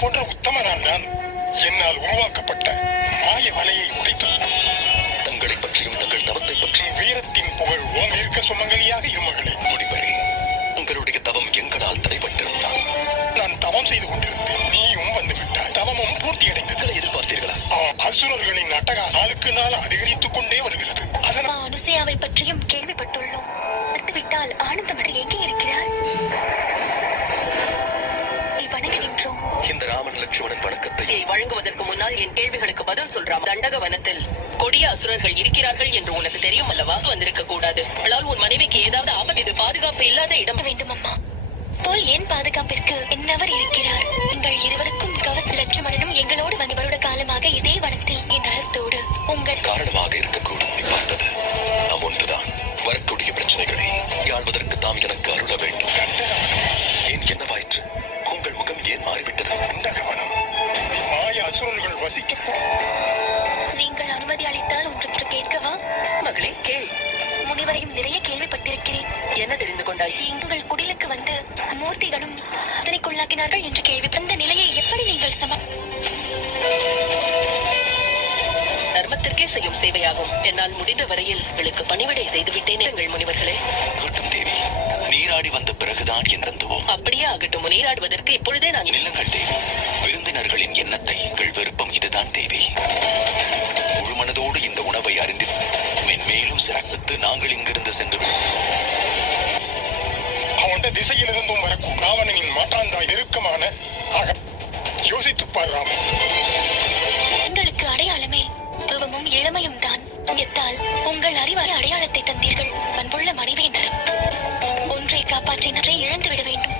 போன்ற உத்தமனான் நான் என்னால் உருவாக்கப்பட்ட மாய வலையை உடைத்து தங்களை பற்றியும் தங்கள் தவத்தை பற்றியும் வீரத்தின் புகழ் ஓங்க இருக்க சுமங்கலியாக இருமகளே. முனிவரே, உங்களுடைய தவம் எங்களால் தடைபட்டிருந்தால் நான் தவம் செய்து கொண்டிருந்தேன். நீயும் வந்து விட்டாய். தவமும் பூர்த்தி அடைந்தது. எதிர்பார்த்தீர்களா? அசுரர்களின் அட்டகாசம் நாளுக்கு நாள் அதிகரித்துக் கொண்டே வருகிறது. அதனால் அனுசையாவை பற்றியும் கேள்விப்பட்டுள்ளோம். விட்டால் ஆனந்தமடை எங்கே இருக்கிறார்? வணங்குகின்றோம். இந்த ராமன் லட்சுமணன் வணக்கத்தை வழங்குவதற்கு முன்னால் என் கேள்விகளுக்கு பதில் சொல்றாம். தண்டக வனத்தில் கொடிய அசுரர்கள் இருக்கிறார்கள் என்று உனக்கு தெரியும் அல்லவா? வந்திருக்க கூடாது. ஆனால் உன் மனைவிக்கு ஏதாவது ஆபத்து, இது பாதுகாப்பு இல்லாத இடம். வேண்டும் அம்மா. போல் என் பாதுகாப்பிற்கு என்னவர் இருக்கிறார்? எங்கள் இருவருக்கும் கவச லட்சுமணனும் எங்களோடு வருட காலமாக இதே வனத்தில் என் அறத்தோடு உங்கள் காரணமாக இருக்கக்கூடும். பார்த்தது நாம் ஒன்றுதான். வரக்கூடிய பிரச்சனைகளை யாழ்வதற்கு தாம் எனக்கு அருள வேண்டும். ஏன் என்னவாயிற்று? உங்கள் முகம் ஏன் மாறிவிட்டது? தண்டகவனம் மாய அசுரர்கள் வசிக்கக்கூடும். நீங்கள் அனுமதி அளித்தால் ஒன்று கேட்கவா? மகளே, கேள். முனிவரையும் நிறைய கேள்விப்பட்டிருக்கிறேன். என்ன தெரிந்து கொண்டாய்? எங்கள் குடிலுக்கு வந்து மூர்த்திகளும் அதனைக்குள்ளாக்கினார்கள் என்று கேள்வி. அந்த நிலையை எப்படி நீங்கள் தர்மத்திற்கே செய்யும் சேவையாகும். என்னால் முடிந்த வரையில் உங்களுக்கு பணிவிடை செய்துவிட்டேன். எங்கள் முனிவர்களே. தேவி, நீராடி வந்த பிறகுதான் இறந்துவோம். அப்படியே ஆகட்டும். நீராடுவதற்கு இப்பொழுதே நான் இல்லங்கள் தேவி. விருந்தினர்களின் எண்ணத்தை எங்கள் விருப்பம் இதுதான் தேவி. முழு மனதோடு இந்த உணவை அறிந்து மென்மேலும் சிறப்பித்து நாங்கள் இங்கிருந்து சென்று அவன் திசையிலிருந்தும் வரக்கூடும். ராவணனின் மாற்றாந்தாய் நெருக்கமான யோசித்து பாராமல் உங்களுக்கு அடையாளமே உருவமும் இளமையும் தான். உங்கள் அறிவாய அடையாளத்தை தந்தீர்கள். அன்புள்ள மனைவியின் தரம் ஒன்றை காப்பாற்றினரை இழந்துவிட வேண்டும்.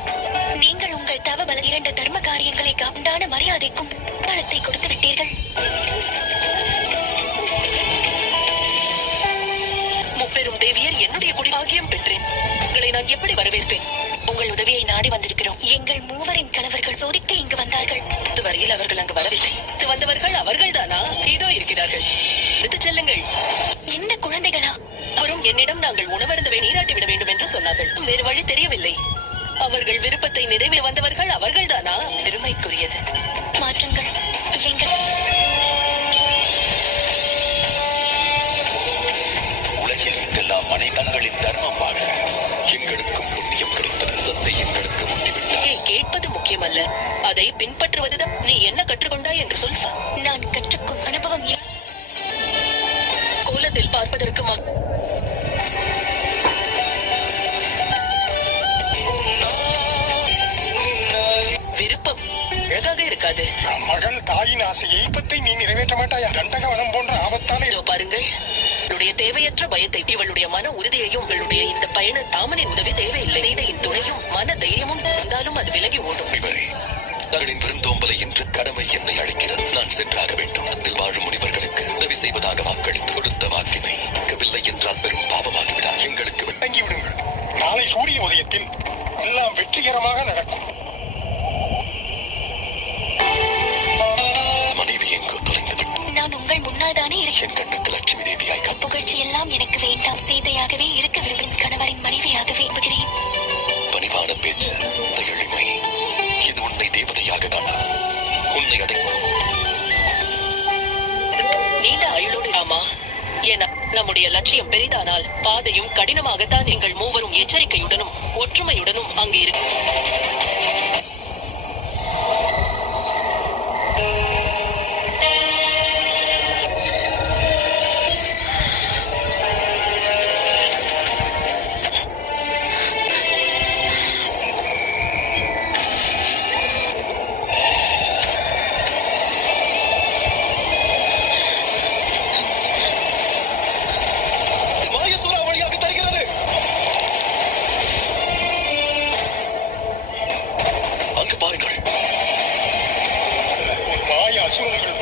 நீங்கள் உங்கள் தவ பல 2 தர்ம காரியங்களை உண்டான மரியாதைக்கும் அடையாளத்தை கொடுத்து விட்டீர்கள். முப்பெரும் தேவியர் என்னுடைய குடிபாகியம் பெற்றேன். உங்களை நான் எப்படி வரவேற்பேன்? உங்கள் உதவியை நாடி வந்திருக்கிறோம். எங்கள் மூவரின் கணவர்கள் சோதிக்க இங்கு வந்தார்கள். இதுவரையில் அவர்கள் அங்கு வரவில்லை. வந்தவர்கள் அவர்கள் தானா? இதோ இருக்கிறார்கள். எடுத்து செல்லுங்கள். இந்த குழந்தைகளா? அவரும் என்னிடம் நாங்கள் உணவருந்தவை நீராட்டி விட வேண்டும் என்று சொன்னார்கள். வேறு வழி தெரியவில்லை. அவர்கள் விருப்பத்தை நிறைவே வந்தவர்கள் அவர்கள் தானா? பெருமைக்குரியது. மாற்றுங்கள். எங்கள் உலகில் எங்கெல்லாம் மனை தங்களின் தர்மம் வாழ எங்களுக்கும் புண்ணியம் கிடைத்தது. எங்களுக்கு முன்னிவிட்டார். கேட்பது முக்கியமல்ல, அதை பின்பற்றுவதுதான். நீ என்ன கற்றுக்கொண்டாய் என்று சொல். நான் கற்றுக்கொண்ட அனுபவம் கோலத்தில் பார்ப்பதற்கு விருப்பம் அழகாக இருக்காது. மகள் தாயின் ஆசையை பற்றி நீ நிறைவேற்ற மாட்டாயா? தண்டகவனம் போன்ற ஆபத்தான பாருங்கள். இவளுடைய தேவையற்ற பயத்தை, இவளுடைய மன உறுதியையும், இவளுடைய இந்த பயண தாமனின் உதவி தேவையில்லை. சீதையின் துணையும் மன தைரியமும் இருந்தாலும் அது விலகி ஓடும். இவரே, தங்களின் விருந்தோம்பலை என்று கடமை என்னை அழைக்கிறது. நான் சென்றாக வேண்டும். அதில் வாழும் முனிவர்களுக்கு உதவி செய்வதாக வாக்களித்து கொடுத்த வாக்கினை வில்லை என்றால் பெரும் பாவமாகிவிடார். எங்களுக்கு தங்கி விடுங்கள். நாளை சூரிய உதயத்தில் எல்லாம் வெற்றிகரமாக நடக்கும். மனைவி எங்கோ தொலைந்து விட்டு நான் உங்கள் முன்னால் தானே என் கண்ணுக்கு லட்சுமி தேவியாய் புகழ்ச்சி எல்லாம் எனக்கு வேண்டாம். சீதையாகவே இருக்க விரும்பின் கணவரின் மனைவியாகவே விரும்புகிறேன். பணிவான பேச்சு, இந்த எளிமை, இது உன்னை தேவதையாக காணா. உன்னை நீண்ட ஆயுளோடு ராமா. ஏன்னா நம்முடைய லட்சியம் பெரிதானால் பாதையும் கடினமாகத்தான். எங்கள் மூவரும் எச்சரிக்கையுடனும் ஒற்றுமையுடனும் அங்கு இருக்கும். மாய அசுரர்கள்